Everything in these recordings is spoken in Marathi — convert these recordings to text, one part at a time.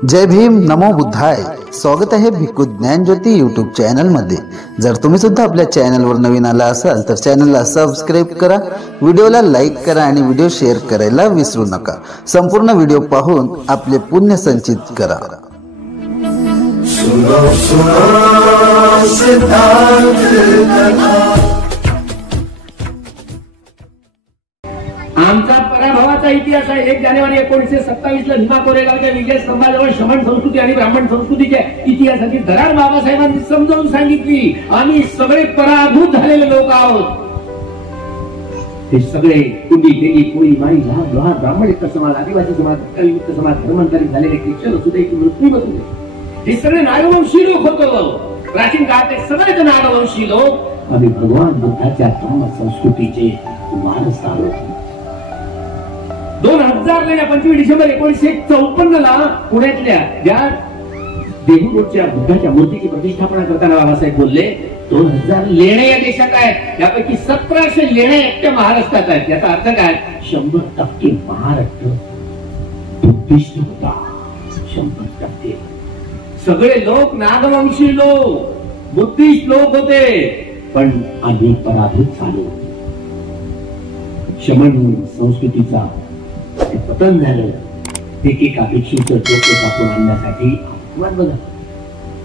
जय भीम, नमो बुद्धाय. स्वागत आहे भिक्खू ज्ञानज्योती यूट्यूब चॅनल मध्ये. जर तुम्ही सुद्धा आपल्या चॅनलवर नवीन आला असाल तर चॅनलला सबस्क्राईब करा, व्हिडिओला लाईक करा आणि व्हिडिओ शेअर करायला विसरू नका. संपूर्ण व्हिडिओ पाहून आपले पुण्य संचित करा. आमचा पराभवाचा इतिहास आहे. 1 जानेवारी 1927 ला भीमा कोरेगावच्या विजय स्तंभाजवळ शमन संस्कृती आणि ब्राह्मण संस्कृतीच्या इतिहासाची दरार बाबासाहेबांनी समजावून सांगितली. आम्ही सगळे पराभूत झालेले लोक आहोत. हे सगळे कुंडी केली कोळी माई लहान लहान ब्राह्मण एक समाज, आदिवासी समाज, कलियुक्त समाज, धर्मांतरित झालेले ख्रिश्चन असू दे की मुस्लिम असू दे, हे सगळे नागवंशी लोक होते. प्राचीन काळात सगळेच नागवंशी लोक आम्ही भगवान बुद्धाच्या धर्म संस्कृतीचे वारस आहोत. 2000 ला 25 डिसेंबर 1954 ला पुण्यातल्या ज्या देहू रोडच्या बुद्धाच्या मूर्तीची प्रतिष्ठापना करताना बाबासाहेब बोलले 2000 लेण्या या देशात आहेत, यापैकी 1700 लेण्या एकट्या महाराष्ट्रात आहेत. याचा अर्थ काय? 100% महाराष्ट्र बुद्धिस्ट होता. 100% सगळे लोक नागवंशी लोक, बुद्धिस्ट लोक होते. पण आम्ही पराभूत झालो. शमन संस्कृतीचा पतन झालं. एकेका भिक्षूचं डोकं कापून आणण्यासाठी बघा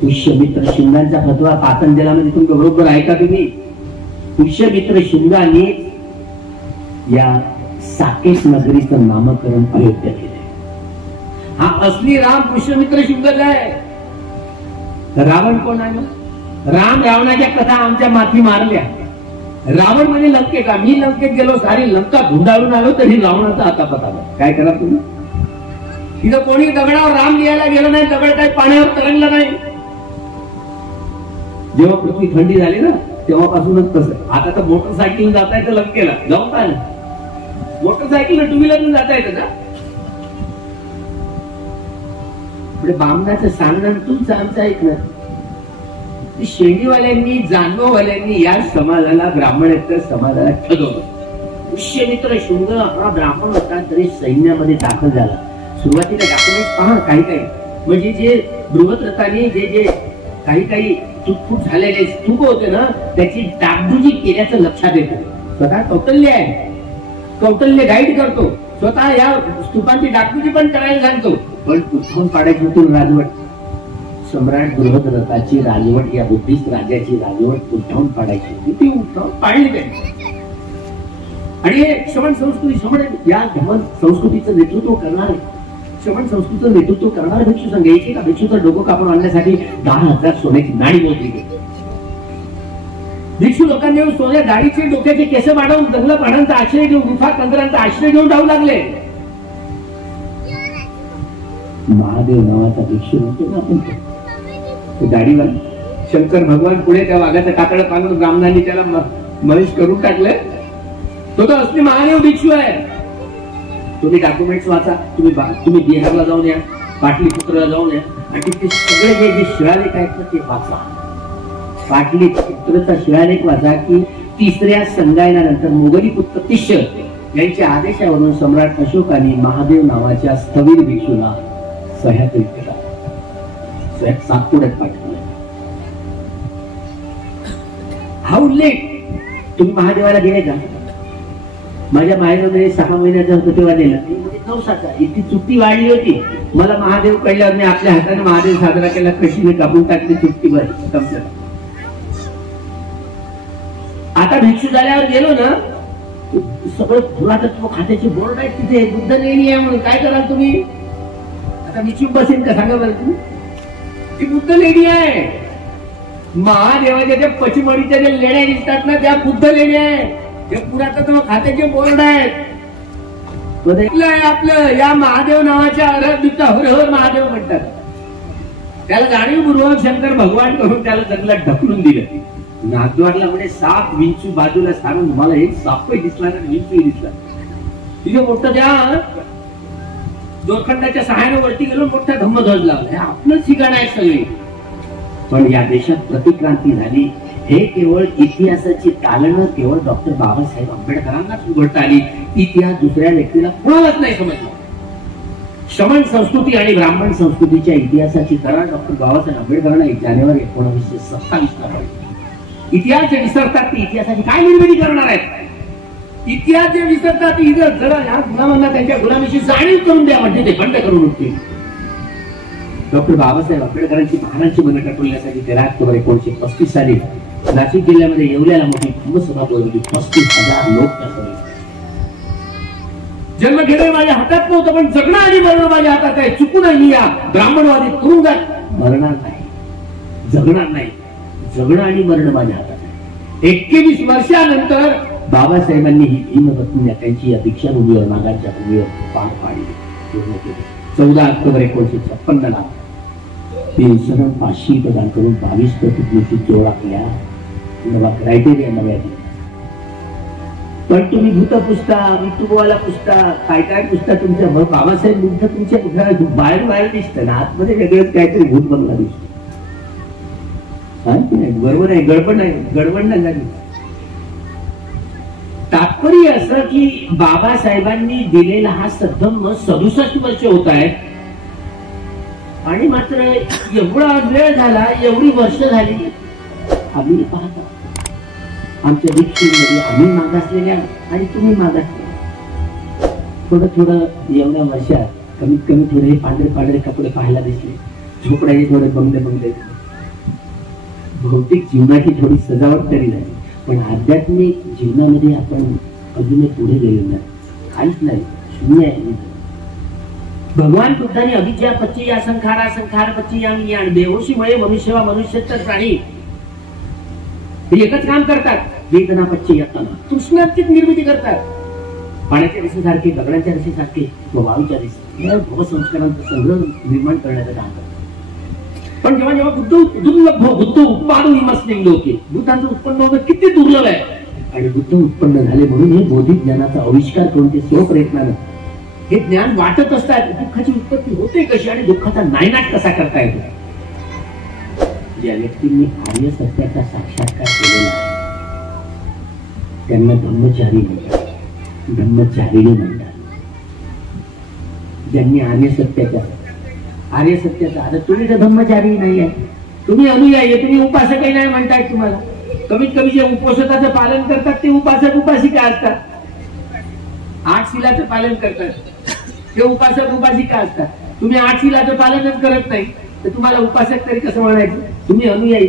पुष्यमित्र शिंगांचा फतवा पातंजलामध्ये तुमच्या बरोबर आहे का तुम्ही? पुष्यमित्र शिंगांनी या साकेत नगरीचं नामकरण अयोध्या केलंय. हा असली राम पुष्यमित्र शिंगच आहे. रावण कोण आहे? राम रावणाच्या कथा आमच्या माथी मारल्या. रावण म्हणजे लंकेचा. मी लंकेत गेलो, सारी लंका धुंडाळून आलो तरी रावणाचा आता पता नाही. काय करा तुम्ही? तिथं कोणी दगडावर राम लिहायला गेलं नाही, दगड काही पाण्यावर तरंगला नाही. जेव्हा पृथ्वी थंडी झाली ना तेव्हापासूनच तसं. आता तर मोटरसायकल जाता येतं लंकेला, जाऊ काय? मोटरसायकल टू व्हीलर जाता येतं का? पुढे बामणाचं सांगणं तुमचं आमचं ऐकणं. शेंडीवाल्यांनी, जानववाल्यांनी या समाजाला, ब्राह्मणेतर समाजाला ठगवलं. पुष्यमित्र शुंग हा ब्राह्मण होता तरी सैन्यामध्ये दाखल झाला. सुरुवातीला डॉक्युमेंट पहा काही काही, म्हणजे जे बृहद्रथाने जे काही चुकफूट झालेले स्तूप होते ना त्याची डागडुजी केल्याचं लक्षात येतं. स्वतः कौटल्य आहे, कौटल्य गाईड करतो. स्वतः या स्तूपांची डागडुजी पण करायला सांगतो. पण उठवून काढायची होती राजवट. सम्राट बृहद्रथाची राजवट, या बुद्धिस्ट राजाची राजवट उठवून पाडायची होती. ती उठवून पाडली त्यांनी. आणि हे शमन संस्कृती, शमन या धर्म संस्कृतीचं नेतृत्व करणारे, शमन संस्कृतीचं नेतृत्व करणारे भिक्षू संघ एकेका भिक्षूचं डोकं कापून आणण्यासाठी 10,000 सोन्याची नाणी मोजली गेली. भिक्षू लोकांनी सोन्या दाढीचे, डोक्याचे केस वाढवून जंगल पाण्याचा आश्रय घेऊन, गुफा तंत्रांचा आश्रय घेऊन जाऊ लागले. महादेव नावाचा भिक्षू म्हणतो ना आपण, दाढीवाला शंकर भगवान पुढे त्या वाघाचं कातडं पांघरून ब्राह्मणांनी त्याला मलिश करून टाकलं. तो तर असली महादेव भिक्षू आहे. तुम्ही डॉक्युमेंट्स वाचा, तुम्ही बिहारला जाऊन या, पाटलीपुत्रला जाऊन या आणि तिथे सगळे जे शिलालेख आहेत ते वाचा. पाटलीपुत्रचा शिलालेख वाचा की 3ऱ्या संगायनानंतर मोगली पुत्र तिष्य यांच्या आदेशावरून सम्राट अशोकाने महादेव नावाच्या स्थवीर भिक्षूला सह्या केला, सातपुड्यात पाठवलं. हा उल्लेख तुम्ही महादेवाला गेले का? माझ्या माहेरमध्ये 6 महिन्याचा होतो तेव्हा दिला. नवसाचा इतकी चुट्टी वाढली होती. मला महादेव कळल्यावर मी आपल्या हाताने महादेव साजरा केला. कशी मी कापून टाकली चुट्टीवर. आता भिक्षू झाल्यावर गेलो ना सगळं पुरातत्व खात्याचे बोर्ड आहेत तिथे, बुद्ध लेणी आहे म्हणून. काय कराल तुम्ही? आता मी चूप बसेन का सांगा बरं तुम्ही? ती बुद्ध लेणी आहे. महादेवाच्या त्या पचमढीच्या ज्या लेण्या दिसतात ना त्या बुद्ध लेण्या आहे. ते पुरातत्व खात्याचे बोर्ड आहेत. आपलं या महादेव नावाच्या आराधीचा हर हर महादेव म्हणतात. त्याला जाणीवपूर्वक शंकर भगवान करून त्याला जंगलात ढकलून दिलं. नागद्वारला म्हणजे साप विंचू बाजूला सारून मला एक सापही दिसला ना विंचूही दिसला. तिथे मोठं त्या दोरखंडाच्या सहाय्याने वरती गेलो, मोठा धम्मध्वज लावला. आपलंच ठिकाण आहे सगळे. पण या देशात प्रतिक्रांती झाली. हे केवळ इतिहासाची तालनं केवळ डॉक्टर बाबासाहेब आंबेडकरांनाच उघडता आली. इतिहास दुसऱ्या व्यक्तीला कोणालाच नाही समजला. श्रमण संस्कृती आणि ब्राह्मण संस्कृतीच्या इतिहासाची करा डॉक्टर बाबासाहेब आंबेडकरांना 1 जानेवारी 1927 ला पाहिजे. इतिहास जे विसरतात ते इतिहासाची काय निर्मिती करणार आहेत? इतिहास जे विसरतात जरा ह्या गुलामांना त्यांच्या गुलामीची जाणीव करून द्या, म्हणजे ते बंद करून उठतील. डॉक्टर बाबासाहेब आंबेडकरांची महारांची मनं टटवण्यासाठी 13 ऑक्टोबर 1935 साली नाशिक जिल्ह्यामध्ये येवल्याला मोठी धम्मसभा बोलवली. 35,000 लोक त्या सभेत. जन्म घेणं माझ्या हातात नव्हतं, पण जगणं आणि मरणं माझ्या हातात आहे. चुकूनही या ब्राह्मणवादी तुरुंगात मरणार नाही, जगणार नाही. जगणं आणि मरणं माझ्या हातात आहे. 21 वर्षानंतर बाबासाहेबांनी ही भीमपत्नी त्यांची या दीक्षाभूमीवर नागाच्या भूमीवर पार पाडली, पूर्ण केली. 14 ऑक्टोबर 1956 ला ते सरळ फाशी प्रदान करून 22 प्रतिज्ञेची जोड आपल्या नवा क्रायटेरिया नव्या दिला. पण तुम्ही भूत पुसता, विठुबुवाला पुसता, काय काय पुसता. तुमच्या बाबासाहेब बुद्ध तुमच्या बाहेर दिसतं ना, आतमध्ये वेगळंच काहीतरी भूत बंगला दिसतो. बरोबर आहे, गडबड नाही झाली. तात्पर्य असं की बाबासाहेबांनी दिलेला हा सद्धम्म 67 वर्ष होत आहे आणि मात्र एवढा वेळ झाला, एवढी वर्ष झाली, आम्ही पाहता आमच्या दीक्षेमध्ये आम्ही मागासलेल्या आणि तुम्ही मागासले. थोडं थोडं एवढ्या वर्षात कमीत कमी थोडे पांढरे कपडे पाहायला दिसले, झोपड्याचे थोडे बंगले. भौतिक जीवनाची थोडी सजावट तरी झाली, पण आध्यात्मिक जीवनामध्ये आपण अजूनही पुढे गेलो नाही, काहीच नाही, शून्य आहे. भगवान बुद्धांनी अविद्या पच्ची या संखार पच्ची या बेहोशीमुळे मनुष्य वा मनुष्यतर प्राणी हे एकच काम करतात. वेदना पच्ची येताना तृष्णांची निर्मिती करतात. पाण्याच्या रेषेसारखे, दगडांच्या रेषेसारखे व वाळूच्या रेषे भवसंस्कारांचा संग्रह निर्माण करण्याचं काम करतात. पण जेव्हा जेव्हा बुद्ध उत्पादन विमर्शनिंग लोक बुद्धांचं उत्पन्न होणं किती दुर्लभ आहे. आणि बुद्ध उत्पन्न झाले म्हणून हे बौद्धिक ज्ञानाचा आविष्कार करून ते स्वप्रयत्नानं हे ज्ञान वाटत असतात. दुःखाची उत्पत्ती होते कशी आणि दुःखाचा नायनाट कसा करता येतो. ज्या व्यक्तींनी आर्य सत्याचा साक्षात्कार केलेला आहे त्यांना धम्मचारी म्हणतात, धम्मचारिणी म्हणतात. ज्यांनी आर्य सत्याचा आता तुम्ही तर धम्मचारी नाही आहे, तुम्ही अनुयायी, तुम्ही उपासकही नाही म्हणताय. तुम्हाला कमीत कमी जे उपोषणाचं पालन करतात ते उपासक उपासिका असतात. 8 शिलाचं पालन करतात ते उपासक उपासिका असतात. तुम्ही 8 शिलाचं पालनच करत नाही तर तुम्हाला उपासक तरी कसं म्हणायचं? तुम्ही अनुयायी.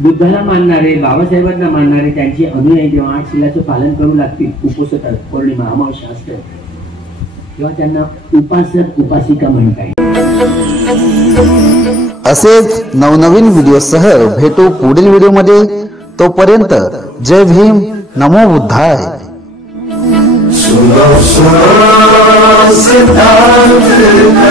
बुद्धाला मानणारे, बाबासाहेबांना मानणारे त्यांची अनुयायी जेव्हा 8 शिलाचं पालन करू लागतील, उपोषक पौर्णिमा अमावस्या असते तेव्हा त्यांना उपासक उपासिका म्हणता येईल. असेच नवनवीन व्हिडिओसह भेटू पुढील व्हिडिओमध्ये. तोपर्यंत जय भीम, नमो बुद्धाय. सुनो सिद्धांत